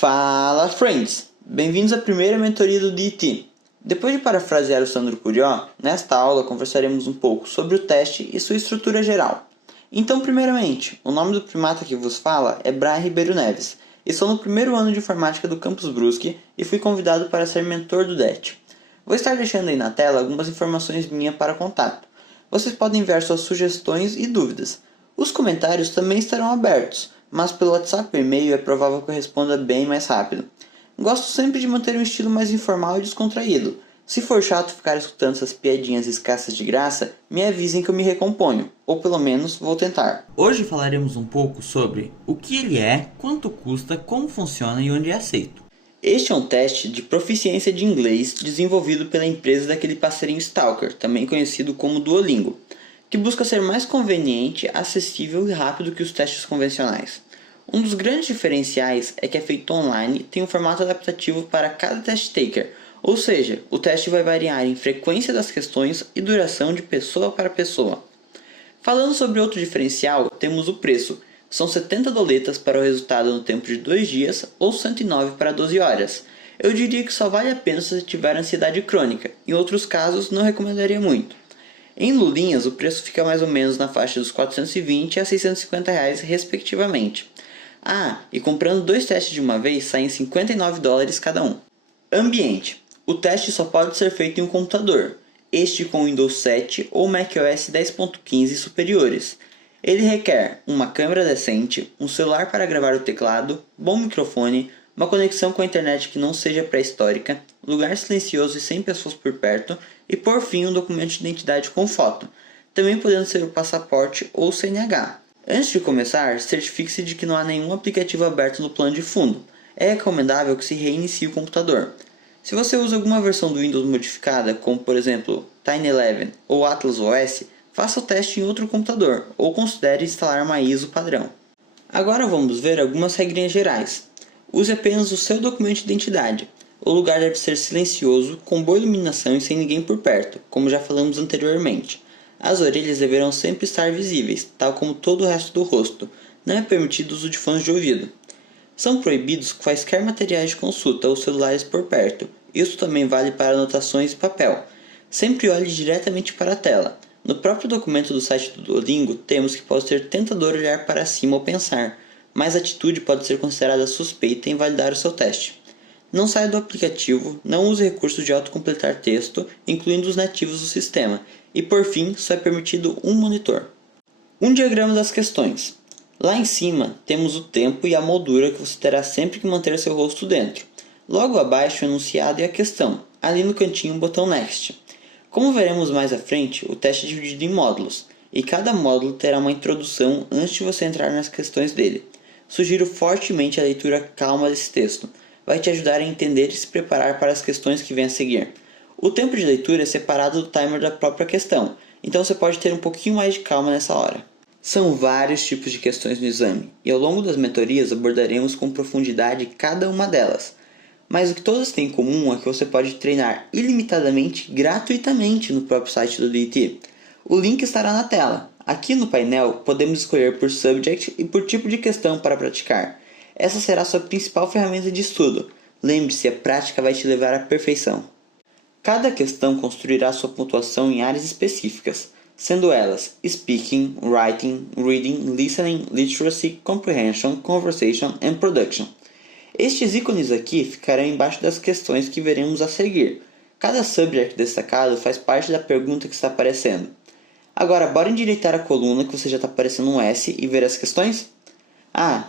Fala, friends! Bem-vindos à primeira mentoria do DT. Depois de parafrasear o Sandro Curió, nesta aula conversaremos um pouco sobre o teste e sua estrutura geral. Então, primeiramente, o nome do primata que vos fala é Brian Ribeiro Neves. Estou no primeiro ano de informática do Campus Brusque e fui convidado para ser mentor do DET. Vou estar deixando aí na tela algumas informações minhas para contato. Vocês podem enviar suas sugestões e dúvidas. Os comentários também estarão abertos, mas pelo WhatsApp e e-mail é provável que eu responda bem mais rápido. Gosto sempre de manter um estilo mais informal e descontraído. Se for chato ficar escutando essas piadinhas escassas de graça, me avisem que eu me recomponho, ou pelo menos vou tentar. Hoje falaremos um pouco sobre o que ele é, quanto custa, como funciona e onde é aceito. Este é um teste de proficiência de inglês desenvolvido pela empresa daquele passarinho Stalker, também conhecido como Duolingo, que busca ser mais conveniente, acessível e rápido que os testes convencionais. Um dos grandes diferenciais é que é feito online e tem um formato adaptativo para cada test taker, ou seja, o teste vai variar em frequência das questões e duração de pessoa para pessoa. Falando sobre outro diferencial, temos o preço. São 70 doletas para o resultado no tempo de 2 dias ou 109 para 12 horas. Eu diria que só vale a pena se tiver ansiedade crônica, em outros casos não recomendaria muito. Em lulinhas, o preço fica mais ou menos na faixa dos 420 a 650 reais respectivamente. E comprando 2 testes de uma vez saem 59 dólares cada um. Ambiente. O teste só pode ser feito em um computador, este com Windows 7 ou macOS 10.15 superiores. Ele requer uma câmera decente, um celular para gravar o teclado, bom microfone, uma conexão com a internet que não seja pré-histórica, lugar silencioso e sem pessoas por perto e por fim um documento de identidade com foto, também podendo ser o passaporte ou o CNH. Antes de começar, certifique-se de que não há nenhum aplicativo aberto no plano de fundo. É recomendável que se reinicie o computador. Se você usa alguma versão do Windows modificada, como por exemplo Tiny11 ou Atlas OS, faça o teste em outro computador ou considere instalar uma ISO padrão. Agora vamos ver algumas regrinhas gerais. Use apenas o seu documento de identidade. O lugar deve ser silencioso, com boa iluminação e sem ninguém por perto, como já falamos anteriormente. As orelhas deverão sempre estar visíveis, tal como todo o resto do rosto. Não é permitido o uso de fones de ouvido. São proibidos quaisquer materiais de consulta ou celulares por perto. Isso também vale para anotações e papel. Sempre olhe diretamente para a tela. No próprio documento do site do Duolingo, temos que pode ser tentador olhar para cima ou pensar, mas a atitude pode ser considerada suspeita em invalidar o seu teste. Não saia do aplicativo, não use recursos de autocompletar texto, incluindo os nativos do sistema, e por fim, só é permitido um monitor. Um diagrama das questões. Lá em cima, temos o tempo e a moldura que você terá sempre que manter seu rosto dentro. Logo abaixo o enunciado e a questão, ali no cantinho o botão Next. Como veremos mais à frente, o teste é dividido em módulos, e cada módulo terá uma introdução antes de você entrar nas questões dele. Sugiro fortemente a leitura calma desse texto, vai te ajudar a entender e se preparar para as questões que vêm a seguir. O tempo de leitura é separado do timer da própria questão, então você pode ter um pouquinho mais de calma nessa hora. São vários tipos de questões no exame, e ao longo das mentorias abordaremos com profundidade cada uma delas. Mas o que todas têm em comum é que você pode treinar ilimitadamente, gratuitamente no próprio site do DT. O link estará na tela. Aqui no painel podemos escolher por subject e por tipo de questão para praticar. Essa será sua principal ferramenta de estudo. Lembre-se, a prática vai te levar à perfeição. Cada questão construirá sua pontuação em áreas específicas, sendo elas Speaking, Writing, Reading, Listening, Literacy, Comprehension, Conversation e Production. Estes ícones aqui ficarão embaixo das questões que veremos a seguir. Cada subject destacado faz parte da pergunta que está aparecendo. Agora, bora endireitar a coluna que você já está aparecendo um S e ver as questões?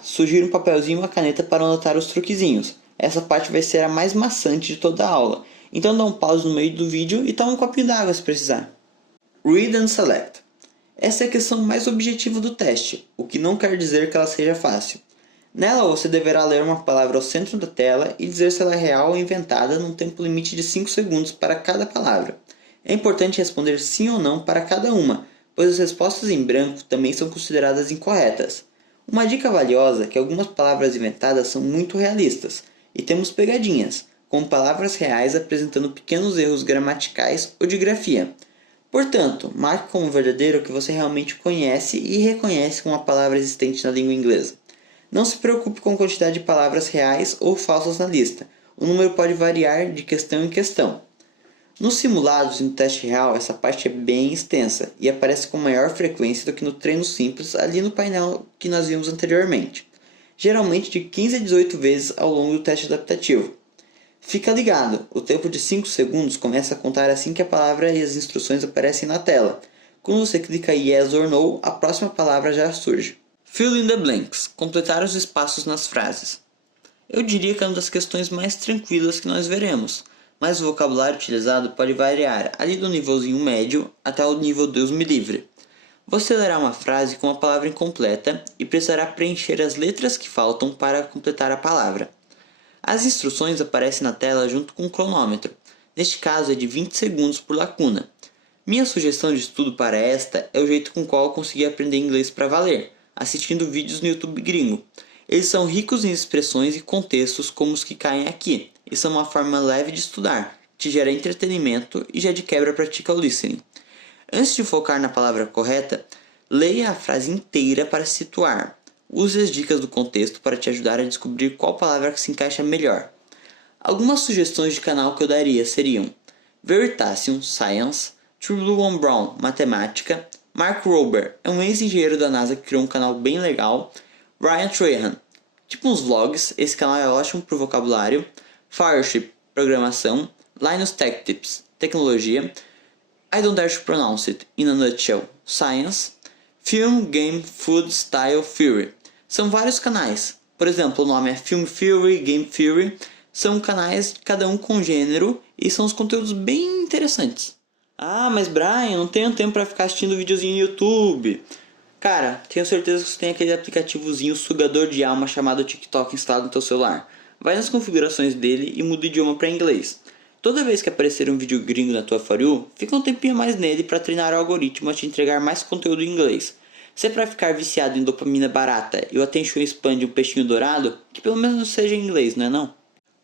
Sugiro um papelzinho e uma caneta para anotar os truquezinhos. Essa parte vai ser a mais maçante de toda a aula, então dá um pause no meio do vídeo e toma um copinho d'água se precisar. Read and Select. Essa é a questão mais objetiva do teste, o que não quer dizer que ela seja fácil. Nela você deverá ler uma palavra ao centro da tela e dizer se ela é real ou inventada num tempo limite de 5 segundos para cada palavra. É importante responder sim ou não para cada uma, pois as respostas em branco também são consideradas incorretas. Uma dica valiosa é que algumas palavras inventadas são muito realistas, e temos pegadinhas, como palavras reais apresentando pequenos erros gramaticais ou de grafia. Portanto, marque como verdadeiro o que você realmente conhece e reconhece como uma palavra existente na língua inglesa. Não se preocupe com a quantidade de palavras reais ou falsas na lista. O número pode variar de questão em questão. Nos simulados e no teste real, essa parte é bem extensa e aparece com maior frequência do que no treino simples ali no painel que nós vimos anteriormente, geralmente de 15 a 18 vezes ao longo do teste adaptativo. Fica ligado, o tempo de 5 segundos começa a contar assim que a palavra e as instruções aparecem na tela. Quando você clica em Yes or No, a próxima palavra já surge. Fill in the blanks, completar os espaços nas frases. Eu diria que é uma das questões mais tranquilas que nós veremos, mas o vocabulário utilizado pode variar ali do nívelzinho médio até o nível Deus me livre. Você lerá uma frase com uma palavra incompleta e precisará preencher as letras que faltam para completar a palavra. As instruções aparecem na tela junto com um cronômetro, neste caso é de 20 segundos por lacuna. Minha sugestão de estudo para esta é o jeito com qual eu consegui aprender inglês para valer, assistindo vídeos no YouTube gringo. Eles são ricos em expressões e contextos como os que caem aqui, e são uma forma leve de estudar, que gera entretenimento e já de quebra pratica o listening. Antes de focar na palavra correta, leia a frase inteira para se situar. Use as dicas do contexto para te ajudar a descobrir qual palavra que se encaixa melhor. Algumas sugestões de canal que eu daria seriam Veritasium, Science, True Blue One Brown, Matemática, Mark Rober é um ex-engenheiro da NASA que criou um canal bem legal, Ryan Trahan, tipo uns vlogs, esse canal é ótimo para o vocabulário, Fireship, Programação, Linus Tech Tips, Tecnologia, I Don't Dare to Pronounce It, in a Nutshell, Science, Film, Game, Food, Style, Theory. São vários canais, por exemplo, o nome é Film Theory, Game Theory, são canais cada um com gênero e são os conteúdos bem interessantes. Ah, mas Brian, não tenho tempo para ficar assistindo videozinho no YouTube. Cara, tenho certeza que você tem aquele aplicativozinho sugador de alma chamado TikTok instalado no teu celular. Vai nas configurações dele e muda o idioma para inglês. Toda vez que aparecer um vídeo gringo na tua For You, fica um tempinho a mais nele para treinar o algoritmo a te entregar mais conteúdo em inglês. Se é para ficar viciado em dopamina barata e o attention span de um peixinho dourado, que pelo menos seja em inglês, não é não?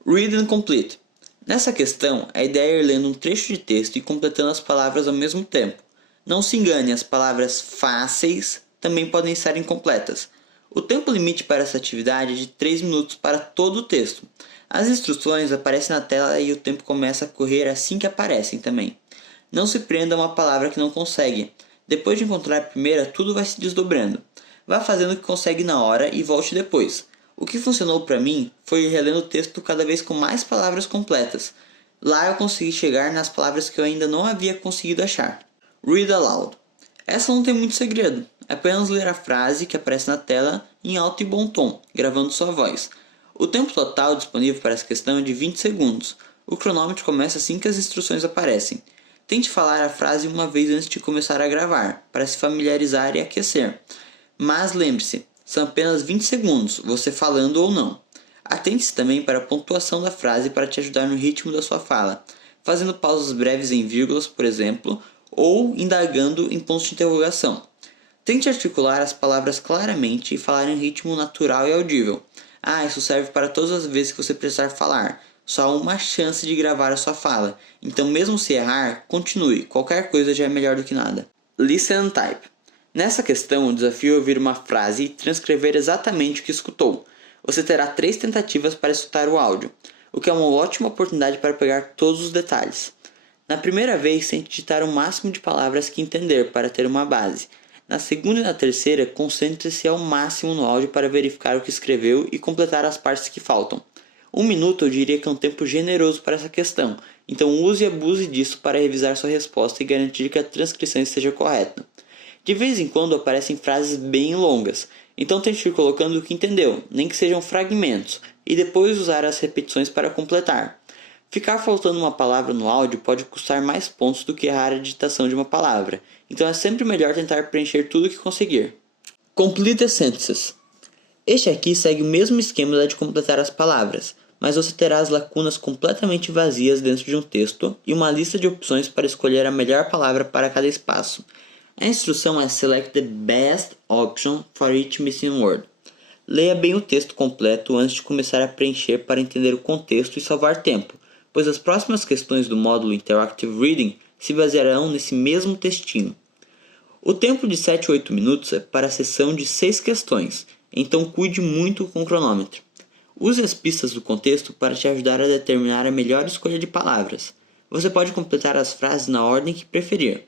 Read and complete. Nessa questão, a ideia é ir lendo um trecho de texto e completando as palavras ao mesmo tempo. Não se engane, as palavras fáceis também podem estar incompletas. O tempo limite para essa atividade é de 3 minutos para todo o texto. As instruções aparecem na tela e o tempo começa a correr assim que aparecem também. Não se prenda a uma palavra que não consegue. Depois de encontrar a primeira, tudo vai se desdobrando. Vá fazendo o que consegue na hora e volte depois. O que funcionou para mim foi ir relendo o texto cada vez com mais palavras completas. Lá eu consegui chegar nas palavras que eu ainda não havia conseguido achar. Read aloud. Essa não tem muito segredo. É apenas ler a frase que aparece na tela em alto e bom tom, gravando sua voz. O tempo total disponível para essa questão é de 20 segundos. O cronômetro começa assim que as instruções aparecem. Tente falar a frase uma vez antes de começar a gravar, para se familiarizar e aquecer. Mas lembre-se, são apenas 20 segundos, você falando ou não. Atente-se também para a pontuação da frase para te ajudar no ritmo da sua fala, fazendo pausas breves em vírgulas, por exemplo, ou indagando em pontos de interrogação. Tente articular as palavras claramente e falar em ritmo natural e audível. Isso serve para todas as vezes que você precisar falar. Só há uma chance de gravar a sua fala, então mesmo se errar, continue, qualquer coisa já é melhor do que nada. Listen and type. Nessa questão, o desafio é ouvir uma frase e transcrever exatamente o que escutou. Você terá 3 tentativas para escutar o áudio, o que é uma ótima oportunidade para pegar todos os detalhes. Na primeira vez, tente digitar o máximo de palavras que entender para ter uma base. Na segunda e na terceira, concentre-se ao máximo no áudio para verificar o que escreveu e completar as partes que faltam. 1 minuto eu diria que é um tempo generoso para essa questão, então use e abuse disso para revisar sua resposta e garantir que a transcrição esteja correta. De vez em quando aparecem frases bem longas, então tente ir colocando o que entendeu, nem que sejam fragmentos, e depois usar as repetições para completar. Ficar faltando uma palavra no áudio pode custar mais pontos do que errar a digitação de uma palavra, então é sempre melhor tentar preencher tudo o que conseguir. Complete the sentences. Este aqui segue o mesmo esquema da de completar as palavras, mas você terá as lacunas completamente vazias dentro de um texto e uma lista de opções para escolher a melhor palavra para cada espaço. A instrução é Select the best option for each missing word. Leia bem o texto completo antes de começar a preencher para entender o contexto e salvar tempo, pois as próximas questões do módulo Interactive Reading se basearão nesse mesmo textinho. O tempo de 7 a 8 minutos é para a sessão de 6 questões, então cuide muito com o cronômetro. Use as pistas do contexto para te ajudar a determinar a melhor escolha de palavras. Você pode completar as frases na ordem que preferir.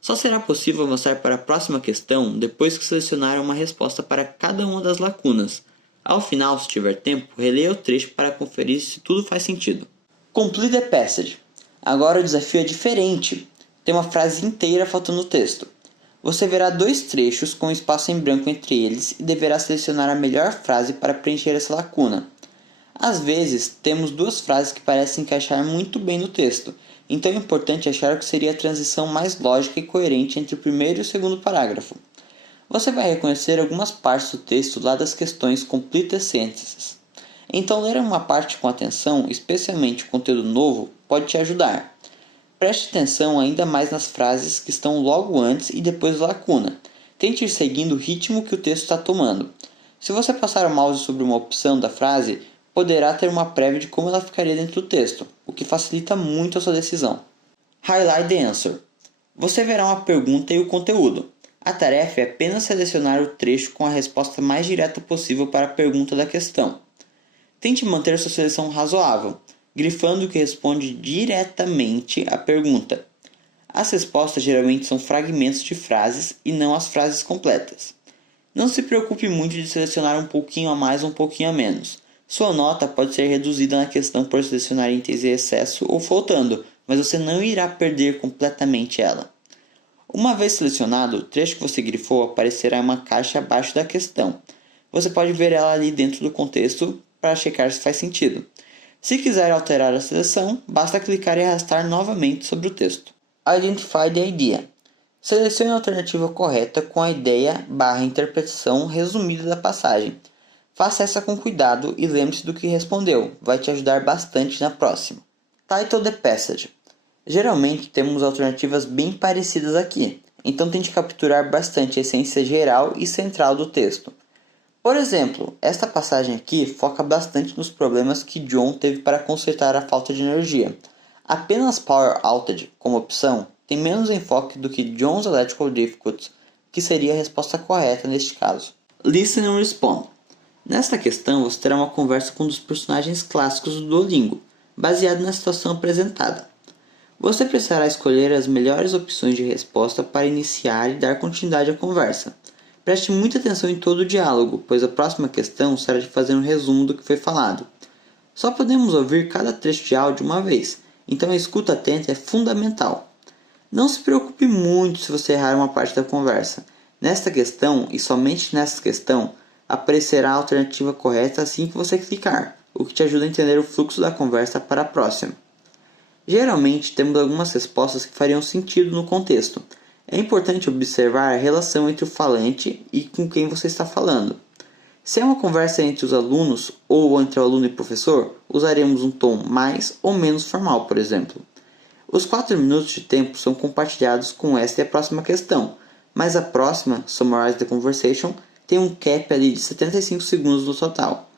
Só será possível avançar para a próxima questão depois que selecionar uma resposta para cada uma das lacunas. Ao final, se tiver tempo, releia o trecho para conferir se tudo faz sentido. Complete the passage. Agora o desafio é diferente. Tem uma frase inteira faltando no texto. Você verá 2 trechos com espaço em branco entre eles e deverá selecionar a melhor frase para preencher essa lacuna. Às vezes, temos 2 frases que parecem encaixar muito bem no texto, então é importante achar o que seria a transição mais lógica e coerente entre o primeiro e o segundo parágrafo. Você vai reconhecer algumas partes do texto lá das questões Complete the Sentences. Então, ler uma parte com atenção, especialmente o conteúdo novo, pode te ajudar. Preste atenção ainda mais nas frases que estão logo antes e depois da lacuna. Tente ir seguindo o ritmo que o texto está tomando. Se você passar o mouse sobre uma opção da frase, poderá ter uma prévia de como ela ficaria dentro do texto, o que facilita muito a sua decisão. Highlight the answer. Você verá uma pergunta e o conteúdo. A tarefa é apenas selecionar o trecho com a resposta mais direta possível para a pergunta da questão. Tente manter sua seleção razoável, grifando o que responde diretamente à pergunta. As respostas geralmente são fragmentos de frases e não as frases completas. Não se preocupe muito de selecionar um pouquinho a mais ou um pouquinho a menos. Sua nota pode ser reduzida na questão por selecionar itens em excesso ou faltando, mas você não irá perder completamente ela. Uma vez selecionado, o trecho que você grifou aparecerá em uma caixa abaixo da questão. Você pode ver ela ali dentro do contexto para checar se faz sentido. Se quiser alterar a seleção, basta clicar e arrastar novamente sobre o texto. Identify the idea. Selecione a alternativa correta com a ideia/interpretação resumida da passagem. Faça essa com cuidado e lembre-se do que respondeu, vai te ajudar bastante na próxima. Title the passage. Geralmente temos alternativas bem parecidas aqui, então tente capturar bastante a essência geral e central do texto. Por exemplo, esta passagem aqui foca bastante nos problemas que John teve para consertar a falta de energia. Apenas Power Outage como opção tem menos enfoque do que John's Electrical Difficulties, que seria a resposta correta neste caso. Listen and Respond. Nesta questão, você terá uma conversa com um dos personagens clássicos do Duolingo, baseado na situação apresentada. Você precisará escolher as melhores opções de resposta para iniciar e dar continuidade à conversa. Preste muita atenção em todo o diálogo, pois a próxima questão será de fazer um resumo do que foi falado. Só podemos ouvir cada trecho de áudio uma vez, então a escuta atenta é fundamental. Não se preocupe muito se você errar uma parte da conversa. Nesta questão, e somente nesta questão, aparecerá a alternativa correta assim que você clicar, o que te ajuda a entender o fluxo da conversa para a próxima. Geralmente, temos algumas respostas que fariam sentido no contexto. É importante observar a relação entre o falante e com quem você está falando. Se é uma conversa entre os alunos ou entre o aluno e o professor, usaremos um tom mais ou menos formal, por exemplo. Os 4 minutos de tempo são compartilhados com esta e a próxima questão, mas a próxima, Summarize the Conversation, tem um cap ali de 75 segundos no total.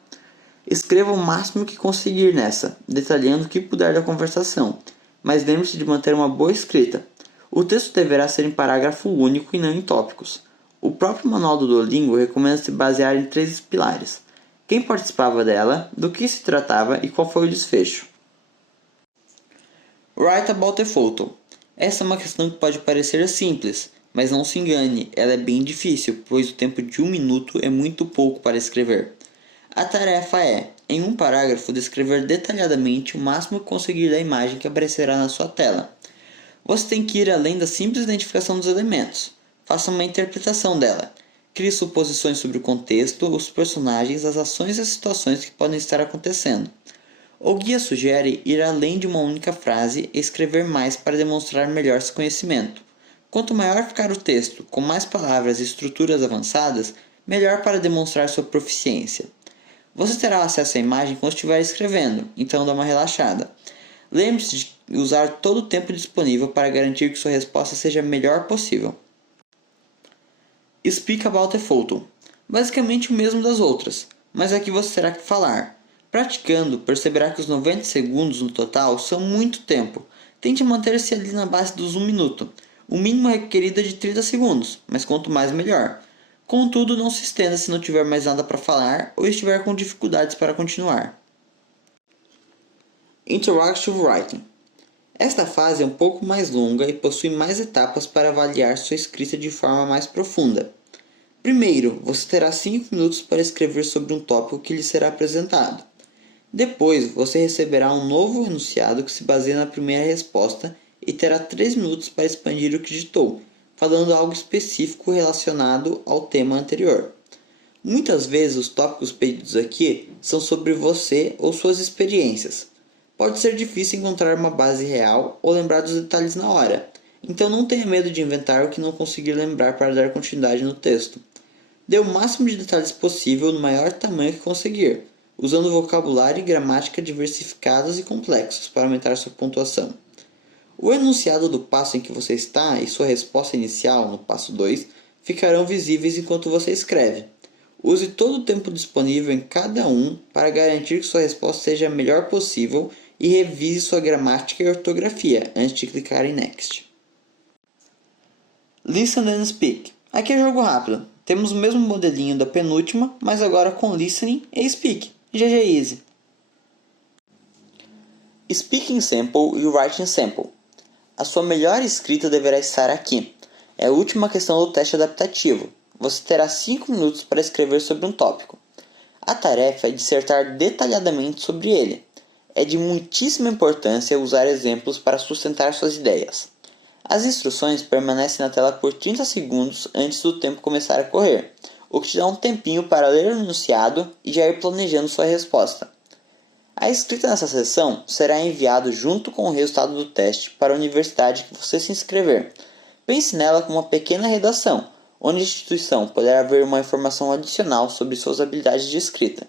Escreva o máximo que conseguir nessa, detalhando o que puder da conversação, mas lembre-se de manter uma boa escrita. O texto deverá ser em parágrafo único e não em tópicos. O próprio manual do Duolingo recomenda se basear em 3 pilares: quem participava dela, do que se tratava e qual foi o desfecho. Write about the photo. Essa é uma questão que pode parecer simples, mas não se engane, ela é bem difícil, pois o tempo de 1 minuto é muito pouco para escrever. A tarefa é, em um parágrafo, descrever detalhadamente o máximo que conseguir da imagem que aparecerá na sua tela. Você tem que ir além da simples identificação dos elementos. Faça uma interpretação dela. Crie suposições sobre o contexto, os personagens, as ações e as situações que podem estar acontecendo. O guia sugere ir além de uma única frase e escrever mais para demonstrar melhor seu conhecimento. Quanto maior ficar o texto, com mais palavras e estruturas avançadas, melhor para demonstrar sua proficiência. Você terá acesso à imagem quando estiver escrevendo, então dá uma relaxada. Lembre-se de usar todo o tempo disponível para garantir que sua resposta seja a melhor possível. Speak about a photo. Basicamente o mesmo das outras, mas aqui você terá que falar. Praticando, perceberá que os 90 segundos no total são muito tempo. Tente manter-se ali na base dos 1 minuto. O mínimo requerido é de 30 segundos, mas quanto mais melhor. Contudo, não se estenda se não tiver mais nada para falar ou estiver com dificuldades para continuar. Interactive Writing. Esta fase é um pouco mais longa e possui mais etapas para avaliar sua escrita de forma mais profunda. Primeiro, você terá 5 minutos para escrever sobre um tópico que lhe será apresentado. Depois, você receberá um novo enunciado que se baseia na primeira resposta e terá 3 minutos para expandir o que ditou, falando algo específico relacionado ao tema anterior. Muitas vezes os tópicos pedidos aqui são sobre você ou suas experiências. Pode ser difícil encontrar uma base real ou lembrar dos detalhes na hora, então não tenha medo de inventar o que não conseguir lembrar para dar continuidade no texto. Dê o máximo de detalhes possível no maior tamanho que conseguir, usando vocabulário e gramática diversificados e complexos para aumentar sua pontuação. O enunciado do passo em que você está e sua resposta inicial, no passo 2, ficarão visíveis enquanto você escreve. Use todo o tempo disponível em cada um para garantir que sua resposta seja a melhor possível e revise sua gramática e ortografia antes de clicar em Next. Listen and Speak. Aqui é jogo rápido. Temos o mesmo modelinho da penúltima, mas agora com Listening e Speak. GG Easy. Speaking Sample e Writing Sample. A sua melhor escrita deverá estar aqui. É a última questão do teste adaptativo. Você terá 5 minutos para escrever sobre um tópico. A tarefa é dissertar detalhadamente sobre ele. É de muitíssima importância usar exemplos para sustentar suas ideias. As instruções permanecem na tela por 30 segundos antes do tempo começar a correr, o que te dá um tempinho para ler o enunciado e já ir planejando sua resposta. A escrita nessa sessão será enviada junto com o resultado do teste para a universidade que você se inscrever. Pense nela como uma pequena redação, onde a instituição poderá haver uma informação adicional sobre suas habilidades de escrita.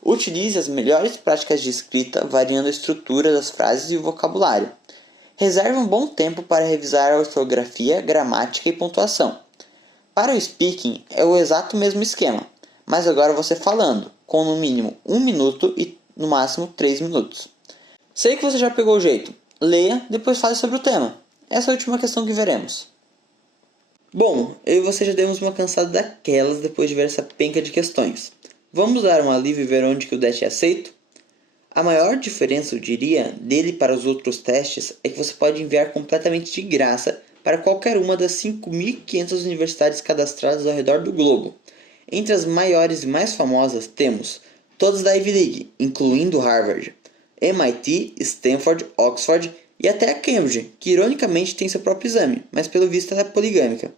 Utilize as melhores práticas de escrita, variando a estrutura das frases e o vocabulário. Reserve um bom tempo para revisar a ortografia, gramática e pontuação. Para o speaking, é o exato mesmo esquema, mas agora você falando, com no mínimo 1 minuto e no máximo 3 minutos. Sei que você já pegou o jeito. Leia, depois fale sobre o tema. Essa é a última questão que veremos. Bom, eu e você já demos uma cansada daquelas depois de ver essa penca de questões. Vamos dar um alívio e ver onde que o teste é aceito? A maior diferença, eu diria, dele para os outros testes é que você pode enviar completamente de graça para qualquer uma das 5.500 universidades cadastradas ao redor do globo. Entre as maiores e mais famosas temos todas da Ivy League, incluindo Harvard, MIT, Stanford, Oxford e até a Cambridge, que ironicamente tem seu próprio exame, mas pelo visto ela é poligâmica.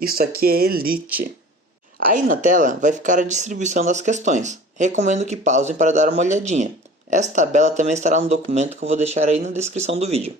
Isso aqui é elite. Aí na tela vai ficar a distribuição das questões. Recomendo que pausem para dar uma olhadinha. Essa tabela também estará no documento que eu vou deixar aí na descrição do vídeo.